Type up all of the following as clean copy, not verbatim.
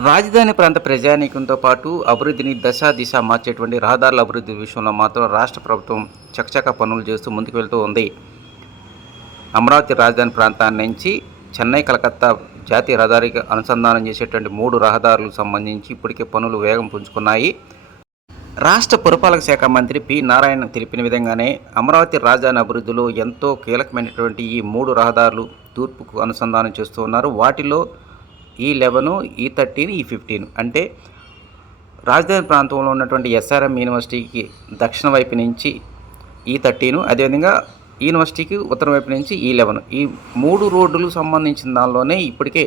రాజధాని ప్రాంత ప్రజానీకంతో పాటు అభివృద్ధిని దిశ మార్చేటువంటి రహదారుల అభివృద్ధి విషయంలో మాత్రం రాష్ట్ర ప్రభుత్వం చకచకా పనులు చేస్తూ ముందుకు వెళ్తూ ఉంది. అమరావతి రాజధాని ప్రాంతాన్ని నుంచి చెన్నై కలకత్తా జాతీయ రహదారికి అనుసంధానం చేసేటువంటి 3 రహదారులకు సంబంధించి ఇప్పటికే పనులు వేగం పుంజుకున్నాయి. రాష్ట్ర పురపాలక శాఖ మంత్రి పి నారాయణ తెలిపిన విధంగానే అమరావతి రాజధాని అభివృద్ధిలో ఎంతో కీలకమైనటువంటి ఈ 3 రహదారులు తూర్పుకు అనుసంధానం చేస్తూ ఉన్నారు. వాటిలో E11, E13, E15 అంటే రాజధాని ప్రాంతంలో ఉన్నటువంటి SRM యూనివర్సిటీకి దక్షిణ వైపు నుంచి E13, అదేవిధంగా యూనివర్సిటీకి ఉత్తరం వైపు నుంచి E11, ఈ 3 రోడ్డులకు సంబంధించిన దానిలోనే ఇప్పటికే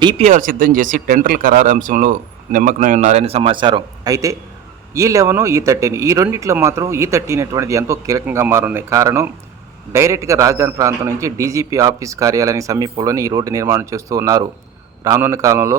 DPR సిద్ధం చేసి టెండర్ల ఖరారు అంశంలో నిమగ్నమై ఉన్నారని సమాచారం. అయితే E11, E13 ఈ రెండిట్లో మాత్రం E13 అటువంటిది ఎంతో కీలకంగా మారింది. కారణం డైరెక్ట్గా రాజధాని ప్రాంతం నుంచి డీజీపీ ఆఫీస్ కార్యాలయానికి సమీపంలోనే ఈ రోడ్డు నిర్మాణం చేస్తూ ఉన్నారు. రానున్న కాలంలో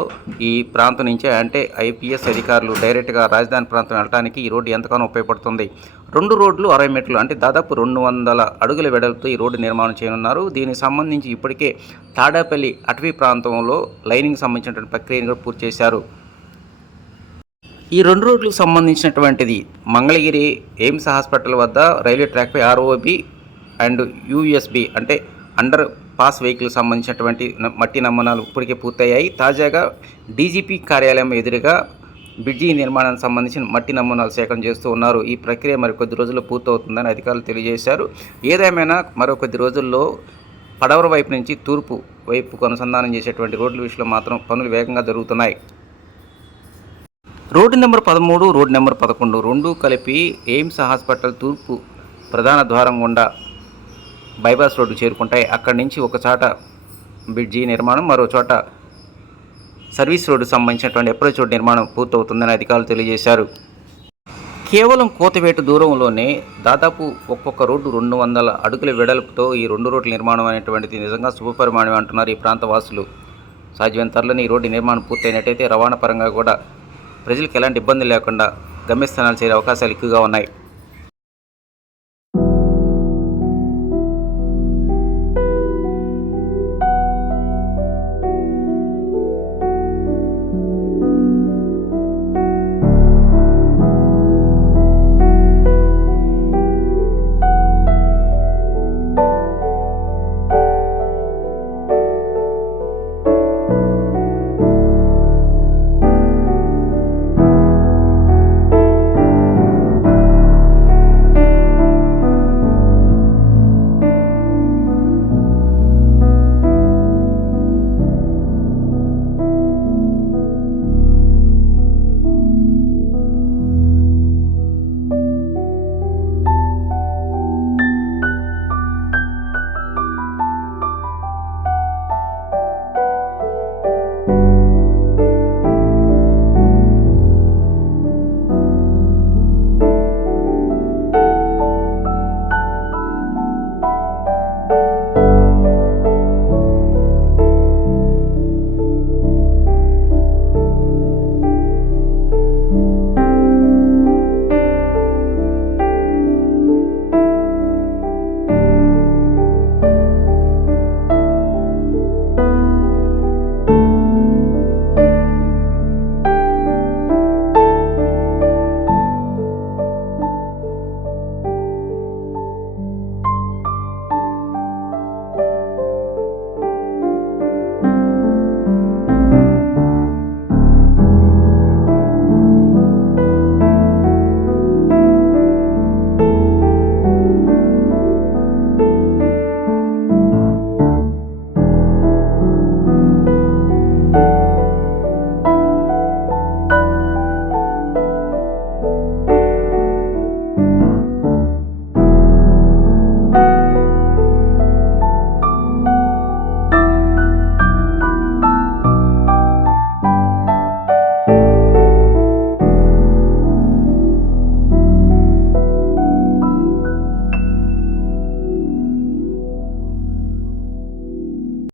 ఈ ప్రాంతం నుంచే అంటే IPS అధికారులు డైరెక్ట్గా రాజధాని ప్రాంతం వెళ్ళడానికి ఈ రోడ్డు ఎంతగానో ఉపయోగపడుతుంది. 2 రోడ్లు 60 మీటర్లు అంటే దాదాపు 200 అడుగుల వెడల్పుతో ఈ రోడ్డు నిర్మాణం చేయనున్నారు. దీనికి సంబంధించి ఇప్పటికే తాడేపల్లి అటవీ ప్రాంతంలో లైనింగ్ సంబంధించినటువంటి ప్రక్రియను కూడా పూర్తి చేశారు. ఈ 2 రోడ్లకు సంబంధించినటువంటిది మంగళగిరి ఎయిమ్స్ హాస్పిటల్ వద్ద రైల్వే ట్రాక్పై ROB అండ్ USB అంటే అండర్ పాస్ వెహికల్ సంబంధించినటువంటి మట్టి నమూనాలు ఇప్పటికే పూర్తయ్యాయి. తాజాగా డీజీపీ కార్యాలయం ఎదురుగా బ్రిడ్జి నిర్మాణానికి సంబంధించిన మట్టి నమూనాలు సేకరణ చేస్తూ ఉన్నారు. ఈ ప్రక్రియ మరి కొద్ది రోజుల్లో పూర్తవుతుందని అధికారులు తెలియజేశారు. ఏదేమైనా మరో కొద్ది రోజుల్లో పడమర వైపు నుంచి తూర్పు వైపుకు అనుసంధానం చేసేటువంటి రోడ్ల విషయంలో మాత్రం పనులు వేగంగా జరుగుతున్నాయి. రోడ్డు నెంబర్ 13, రోడ్డు నెంబర్ 11 రెండూ కలిపి ఎయిమ్స్ హాస్పిటల్ తూర్పు ప్రధాన ద్వారం గుండా బైపాస్ రోడ్డు చేరుకుంటాయి. అక్కడి నుంచి ఒక చోట బ్రిడ్జి నిర్మాణం, మరో చోట సర్వీస్ రోడ్డు సంబంధించినటువంటి అప్రోచ్ రోడ్డు నిర్మాణం పూర్తవుతుందని అధికారులు తెలియజేశారు. కేవలం కోతవేటు దూరంలోనే దాదాపు ఒక్కొక్క రోడ్డు 200 అడుగుల వెడల్పుతో ఈ 2 రోడ్ల నిర్మాణం అనేటువంటిది నిజంగా శుభపరిమాణం అంటున్నారు ఈ ప్రాంత వాసులు. సాధ్యమైన త్వరలోనే ఈ రోడ్డు నిర్మాణం పూర్తయినట్టయితే రవాణా పరంగా కూడా ప్రజలకు ఎలాంటి ఇబ్బంది లేకుండా గమ్యస్థానాలు చేరే అవకాశాలు ఎక్కువగా ఉన్నాయి.